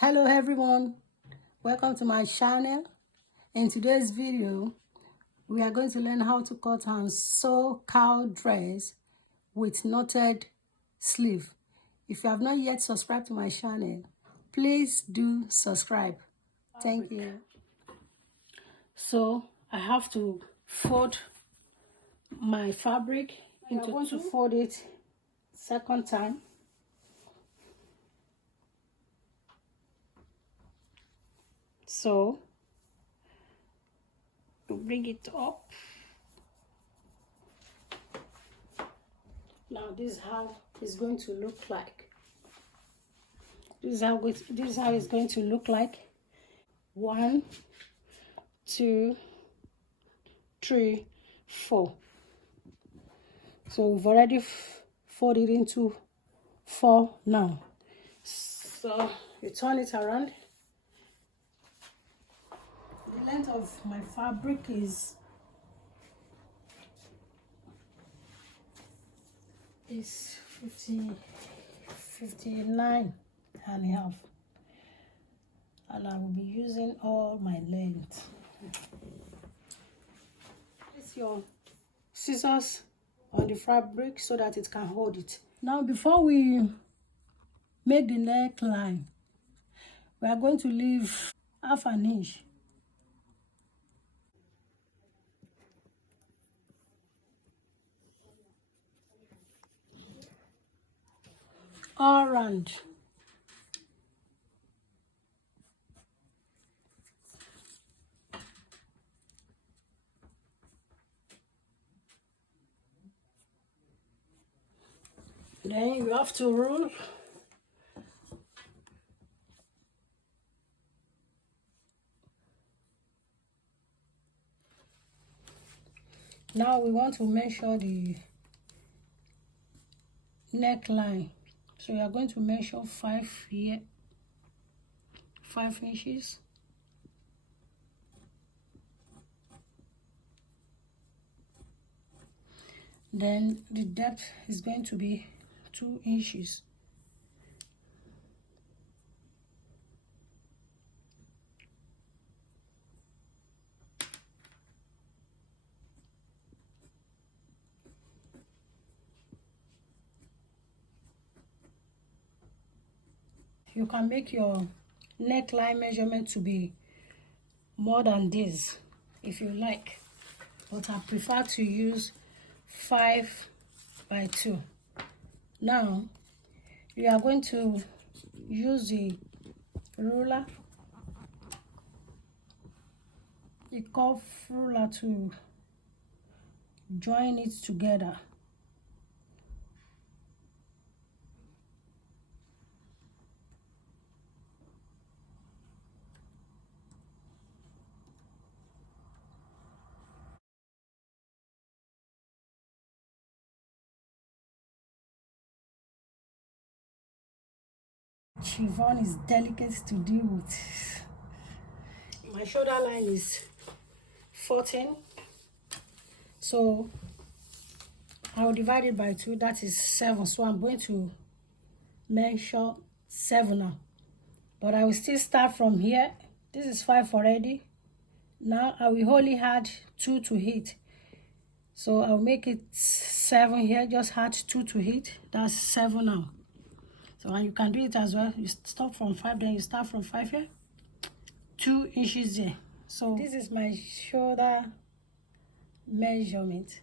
Hello everyone, welcome to my channel. In today's video we are going to learn how to cut and sew cowl dress with knotted sleeve. If you have not yet subscribed to my channel, please do subscribe. Thank you. So I have to fold my fabric into fold it second time. So you bring it up. Now this is how it's going to look like. This is how it's going to look like. 1, 2, 3, 4. So we've already folded into 4 now. So you turn it around. The length of my fabric is 59 and a half, and I will be using all my length. Place your scissors on the fabric so that it can hold it. Now before we make the neckline, we are going to leave half an inch. All round. Then you have to roll. Now we want to measure the neckline. So you are going to measure 5 here, 5 inches. Then the depth is going to be 2 inches. You can make your neckline measurement to be more than this if you like, but I prefer to use 5 by 2. Now you are going to use the ruler, the curved ruler, to join it together. Chiffon is delicate to deal with. My shoulder line is 14, so I'll divide it by 2, that is 7. So I'm going to measure 7 now, but I will still start from here. This is 5 already. Now I will only add 2 to it, so I'll make it 7 here. Just add 2 to it, that's 7 now. So, and you can do it as well. You stop from 5, then you start from 5 here, 2 inches there. So this is my shoulder measurement.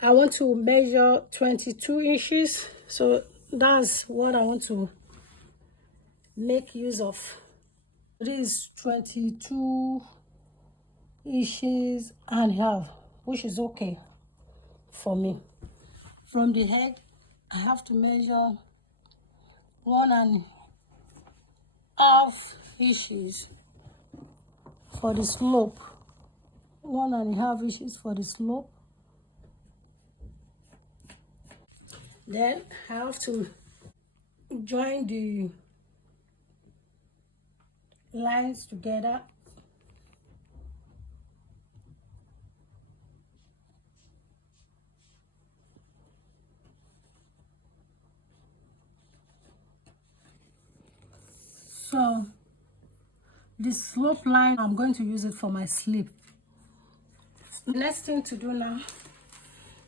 I want to measure 22 inches, so that's what I want to make use of. This is 22 inches and a half, which is okay for me. From the head, I have to measure 1.5 inches for the slope. 1.5 inches for the slope. Then I have to join the lines together. So the slope line, I'm going to use it for my sleeve. The next thing to do now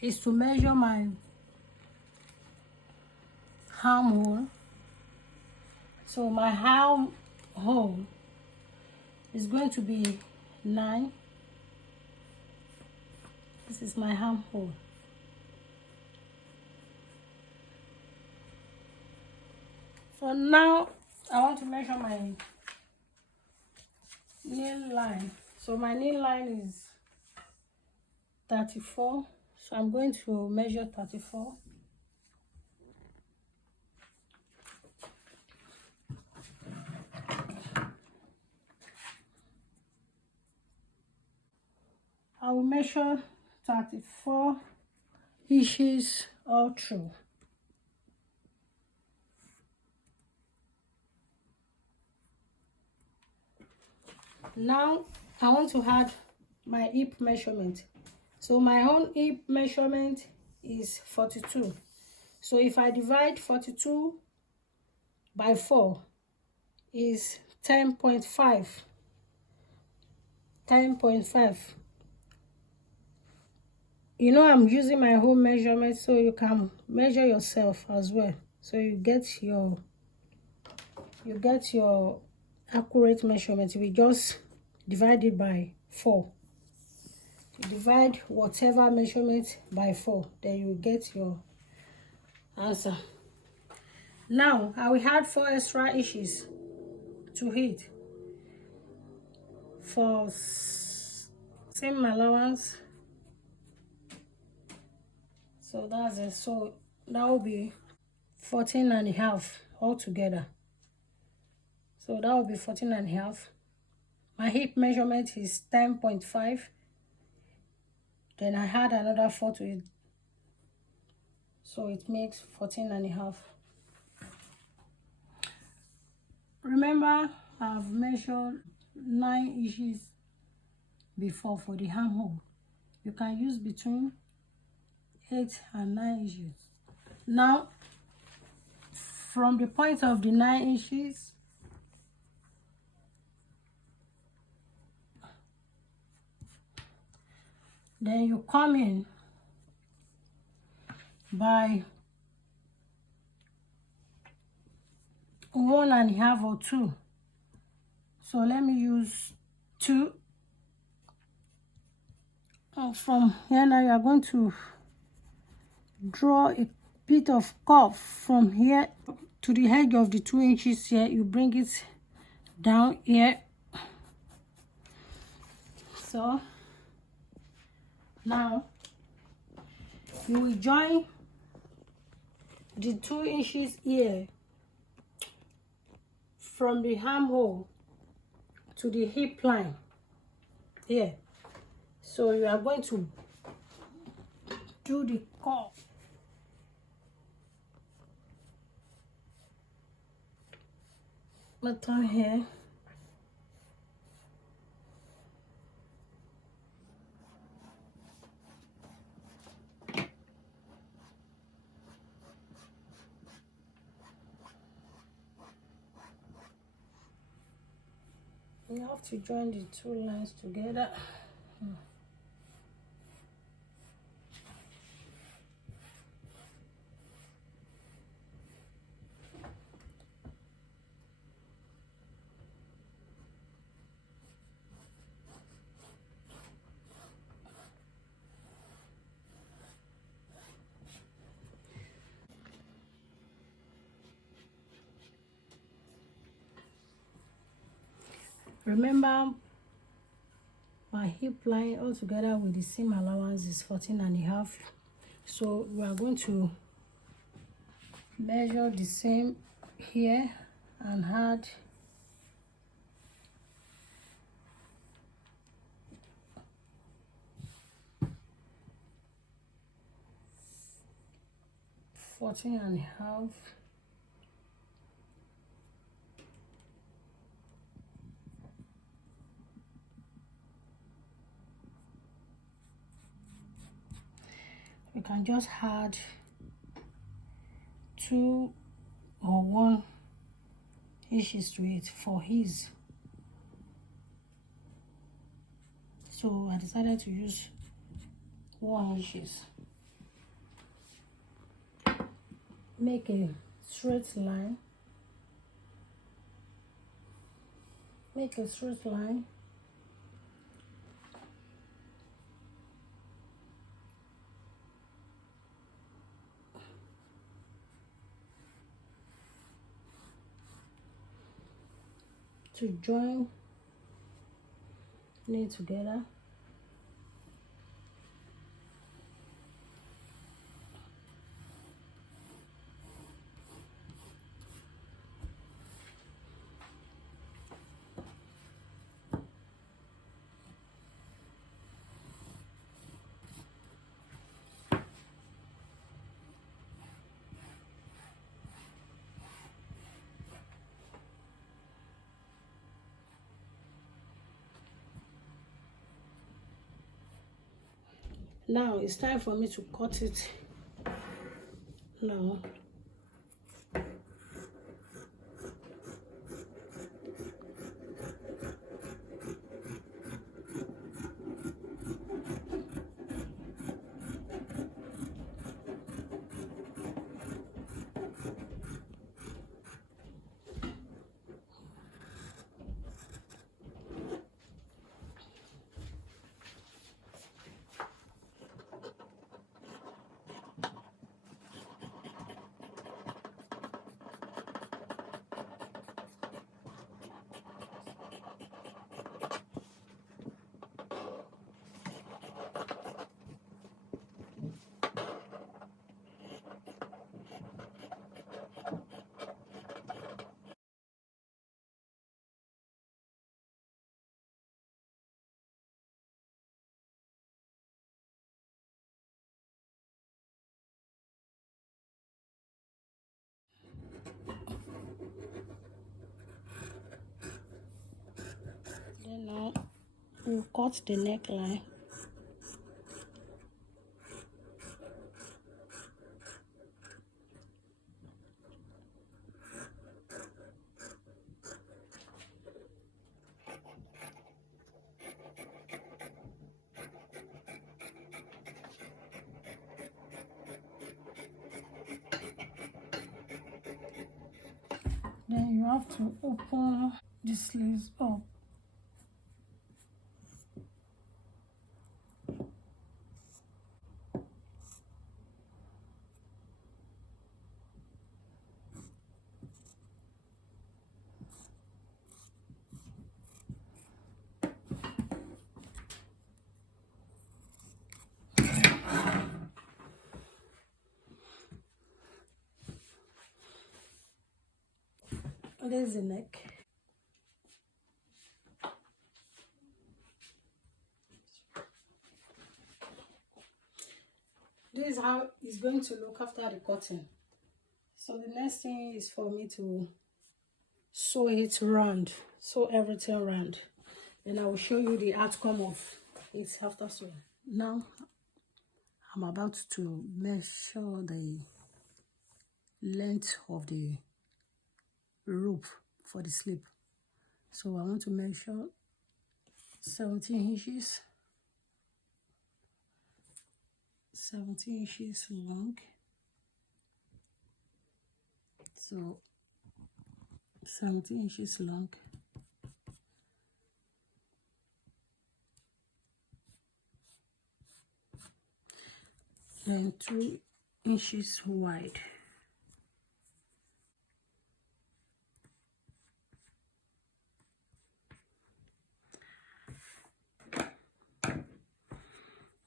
is to measure my armhole. So my armhole is going to be 9. This is my armhole. So now I want to measure my nail line. So my nail line is 34. So I'm going to measure 34. I will measure 34 inches all through. Now I want to add my hip measurement. So my own hip measurement is 42. So if I divide 42 by 4 is 10.5. 10.5. You know, I'm using my home measurement, so you can measure yourself as well. So you get your accurate measurement. We just divide it by 4. You divide whatever measurement by 4, then you get your answer. Now I will add 4 extra inches to it for same allowance. So that's it. So that will be 14.5 altogether. So that will be 14.5. My hip measurement is 10.5. Then I add another 4 to it. So it makes 14.5. Remember, I've measured 9 inches before for the armhole. You can use between 8 and 9 inches. Now, from the point of the 9 inches, then you come in by 1.5 or 2. So let me use 2. From here now, you are going to draw a bit of curve from here to the edge of the 2 inches here. You bring it down here. So now you will join the 2 inches here from the armhole to the hip line here. So you are going to do the curve. Button here. You have to join the 2 lines together. Remember, my hip line altogether with the seam allowance is 14.5. So we are going to measure the same here and add 14.5. You can just add 2 or 1 inches to it for his. So I decided to use 1 inches. Make a straight line. Make a straight line. To join it together. Now it's time for me to cut it. Now we'll cut the neckline. Then you have to open the sleeves up. There's the neck. This is how it's going to look after the cutting. So the next thing is for me to sew it round, sew everything round. Then I will show you the outcome of it after sewing. Now I'm about to measure the length of the rope for the slip. So I want to measure 17 inches. 17 inches long. So 17 inches long. Then 2 inches wide.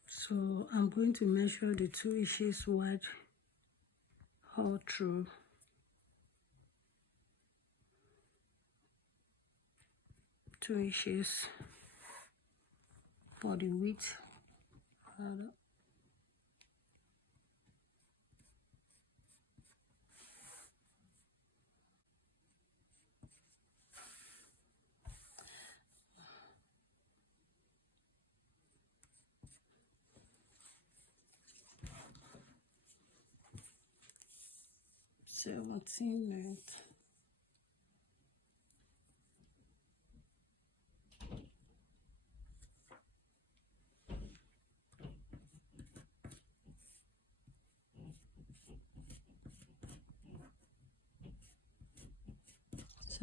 So I'm going to measure the 2 inches wide all through. Two inches for the width. 17 length.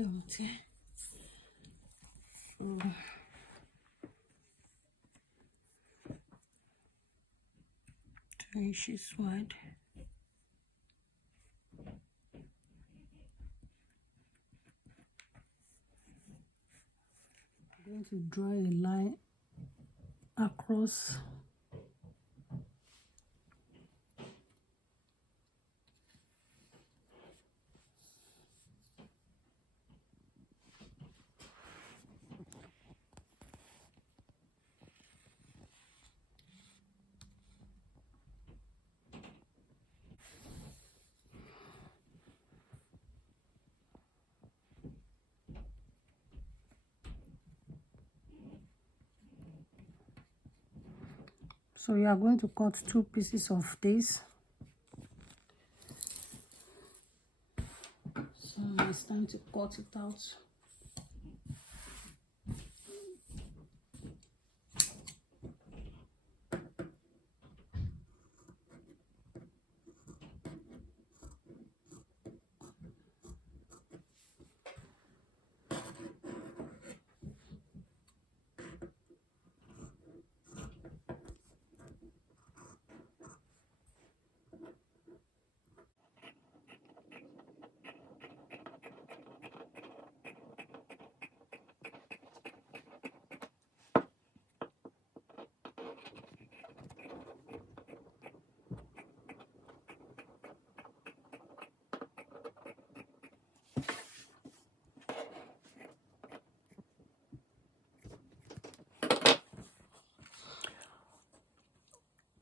70. So 2 inches wide. I'm going to draw a line across So you are going to cut 2 pieces of this. So it's time to cut it out.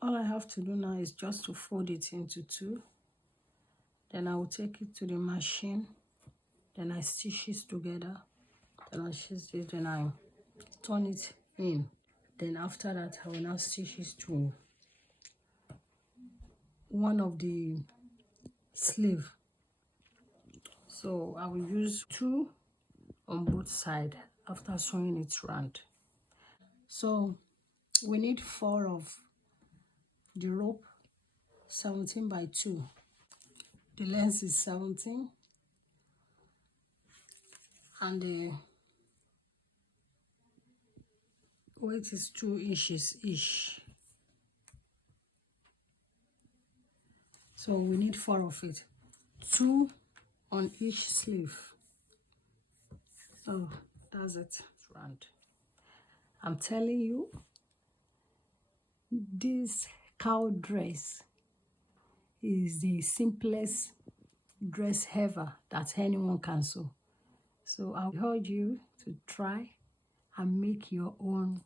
All I have to do now is just to fold it into 2. Then I will take it to the machine. Then I stitch it together. Then I stitch it, then I turn it in. Then after that, I will now stitch it to one of the sleeve. So I will use 2 on both sides after sewing it round. So we need 4 of the rope, 17 by 2. The length is 17 and the weight is 2 inches each. So we need 4 of it, 2 on each sleeve. So that's it, it's round. I'm telling you, this cow dress is the simplest dress ever that anyone can sew. So I urge you to try and make your own